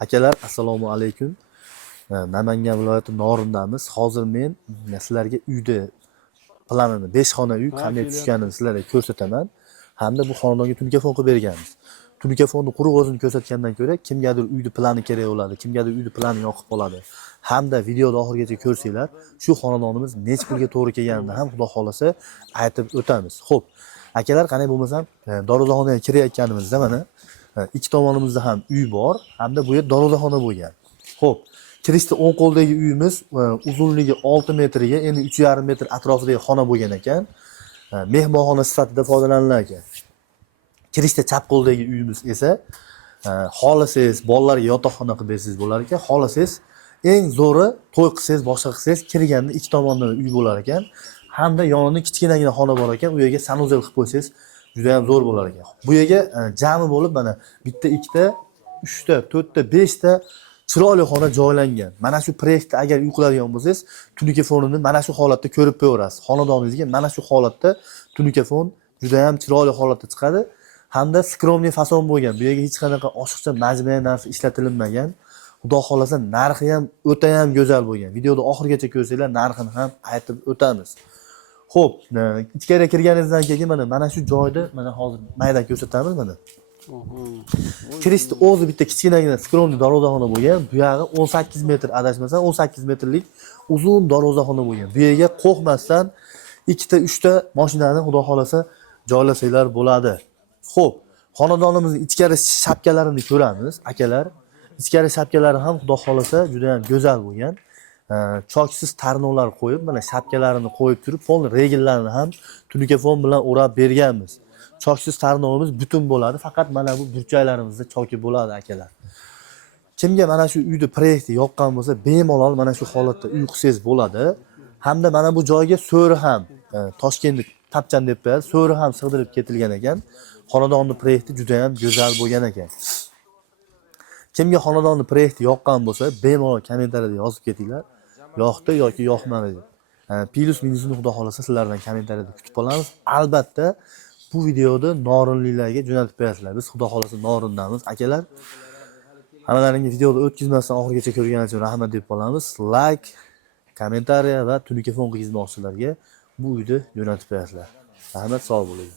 Akalar, assalomu alaykum. Namangan viloyati Norindamiz. Hozir men sizlarga uyni planini 5 xona uy qanday tushganini sizlarga ko'rsataman. Hamda bu xonadonga telefon qilib berganmiz. Telefonni quruq o'zini ko'rsatgandan ko'ra, kimgadir uyni plani kerak bo'ladi, kimgadir uyni plani yoqib qoladi. Hamda videoni oxirigacha ko'rsanglar, shu xonadonimiz nech pulga to'g'ri kelganini ham xudo xolasa aytib o'tamiz. Xo'p, akalar, qanday bo'lmasam, darvozaxonaga kirayotganimizda mana ikki tomonimizda ham uy bor, hamda bu yer darvozaxona bo'lgan. Xo'p, kirishda o'ng qo'ldagi uyimiz uzunligi 6 metrga, endi 3,5 metr atrofidagi xona bo'lgan ekan. Mehmonxona sifatida foydalanilar ekan. Kirishda chap qo'ldagi uyimiz esa xohlasangiz bolalarga yotoqxona qilib bersangiz bo'lar ekan, xohlasangiz eng zo'ri to'y qilsangiz, boshqa qilsangiz kirganda ikki tomondan uy bo'lar ekan. Hamda yonida kichkinagina xona bor ekan, u yerga sanuzel qilib qo'ysangiz juda ham zo'r bo'lar ekan. Bu yerga jami bo'lib mana bitta, ikkita, uchta, to'rtta, beshta chiroyli xona joylangan. Mana shu proyektda agar uy qiladigan bo'lsangiz, telefonini mana shu holatda ko'rib qo'yaverasiz. Xonadoningizga mana shu holatda telefon juda ham chiroyli holatda chiqadi. Hamda skromniy fason bo'lgan. Bu yerga hech qanaqa oshiqcha majmai narsa ishlatilmagan. Xudo xolasa narxi ham o'ta ham go'zal bo'lgan. Videoda oxirigacha ko'rsanglar, narxini ham aytib o'tamiz. Xo'p, ichkariga kirganingizdan keyin mana shu joyda mana hozir mayda ko'rsatamiz mana. Kirishda o'zi bitta kichkinagina skromniy darvozaxona bo'lgan. Bu yog'i 18 metr adashmasam 18 metrlik uzun darvozaxona bo'lgan. Bu yerga qo'rqmasdan ikkita, uchta mashinani xudo xolasa joylasanglar bo'ladi. Xo'p, xonadonimizning ichkari shapkalarini ko'ramiz, akalar. Ichkari shapkalari ham xudo xolasa juda ham go'zal bo'lgan. Choksiz tarnovlar qo'yib, mana shapkalarini qo'yib turib, pol regellarini ham telefon bilan o'rab berganmiz. Choksiz tarnovimiz butun bo'ladi, faqat mana bu burchaklarimizda choki bo'ladi, akalar. Kimga mana shu uyni proyekti yoqqan bo'lsa, bemalol mana shu holatda uy qilsangiz bo'ladi. Hamda mana bu joyga so'ri ham, Toshkentni tapchan deb qo'yadi, so'ri ham sig'dirib ketilgan ekan. Xonadonning proyekti juda ham go'zal bo'lgan ekan. Kimga xonadonning proyekti yoqqan bo'lsa, bemalol kommentariyada yozib ketinglar. Yoqdi yoki yoqmadi deb. Plus minusini xudo xolasa sizlardan kommentariyada kutib qolamiz. Albatta bu videoda norinliklarga jo'natib qo'yasizlar. Biz xudo xolasa Norindamiz, akalar. Hammalaringiz videoni o'tkazmasdan oxirigacha ko'rganingiz uchun rahmat deb qolamiz. Like, kommentariya va telefon qilmoqchilarga bu uyni jo'natib qo'yasizlar. Rahmat, sog' bo'ling.